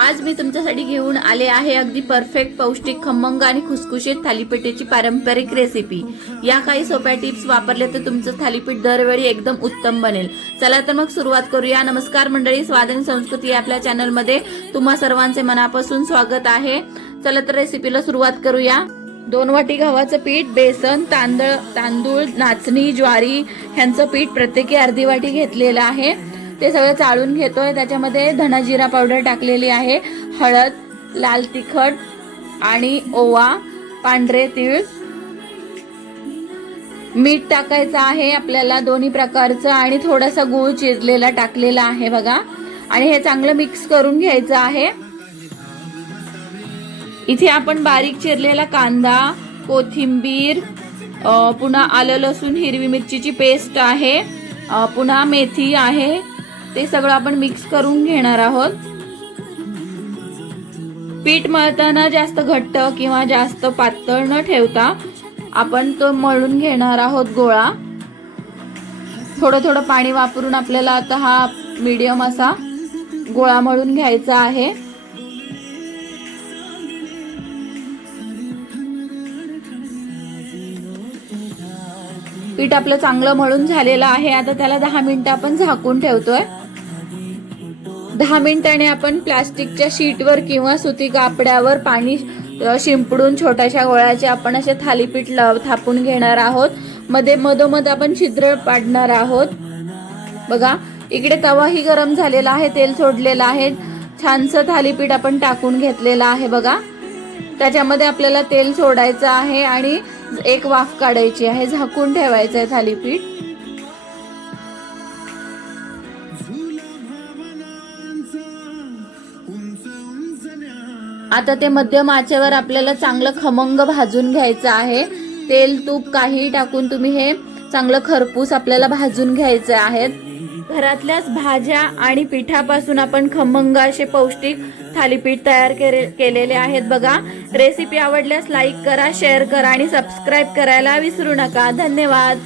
आज मी तुमच्यासाठी घेऊन आले आहे अगदी परफेक्ट पौष्टिक खमंग आणि खुसखुशीत थालीपीठाची पारंपरिक रेसिपी। या काही सोप्या टिप्स वापरले तर तुमचं थालीपीठ दरवेळी एकदम उत्तम बनेल। चला तर मग सुरुवात करूया। नमस्कार मंडळी, स्वाद आणि संस्कृती या आपल्या चॅनल मध्ये तुम्हा सर्वांचे मनापासून स्वागत आहे। चला तर रेसिपीला सुरुवात करूया। 2 वाटी गव्हाचं पीठ, बेसन, तांदूळ, नाचणी, ज्वारी ह्यांचं पीठ प्रत्येकी अर्धी वाटी घेतलेलं आहे। ते सगळं चाळून घेतोय। त्याच्यामध्ये धना जिरा पावडर टाकलेली आहे, हळद, लाल तिखट आणि ओवा, पांढरे तीळ, मीठ टाकायचं आहे आपल्याला दोन्ही प्रकारचं आणि थोडासा गूळ चिरलेला टाकलेला आहे बघा। आणि हे चांगलं मिक्स करून घ्यायचं आहे। इथे आपण बारीक चिरलेला कांदा, कोथिंबीर, पुन्हा आलं लसूण हिरवी मिरचीची पेस्ट आहे, पुन्हा मेथी आहे, ते सगळं आपण मिक्स करून घेणार आहोत। पीठ मळताना जास्त घट्ट किंवा जास्त पातळ न ठेवता आपण तो मळून घेणार आहोत गोळा। थोडं थोडं पाणी वापरून आपल्याला आता हा मीडियम असा गोळा मळून घ्यायचा आहे। पीठ आपलं चांगलं मळून झालेलं आहे। आता त्याला 10 मिनिटं आपण झाकून ठेवतोय। 10 मिनिटांनी आपण प्लास्टिकच्या शीटवर किंवा सुती कापड्यावर पाणी शिंपडून छोट्याशा गोळ्याचे आपण असे थालीपीठ थापून घेणार आहोत। मधोमध आपण छिद्र पाडणार आहोत बघा। इकडे तवाही गरम झालेला आहे, तेल सोडलेलं आहे। छानसं थालीपीठ आपण टाकून घेतलेलं आहे बघा। त्याच्यामध्ये आपल्याला तेल सोडायचं आहे आणि एक वाफ काढायची आहे, झाकून ठेवायचं आहे थालीपीठ। आता ते मध्यम आचेवर आपल्याला चांगलं खमंग भाजून घ्यायचं आहे। तेल तूप काही टाकून तुम्ही हे चांगलं खरपूस आपल्याला भाजून घ्यायचे आहेत। घरातल्याच भाज्या आणि पिठापासून आपण खमंग असे पौष्टिक थालीपीठ तयार केलेले आहेत बघा। रेसिपी आवडल्यास लाईक करा, शेअर करा आणि सबस्क्राईब करायला विसरू नका। धन्यवाद।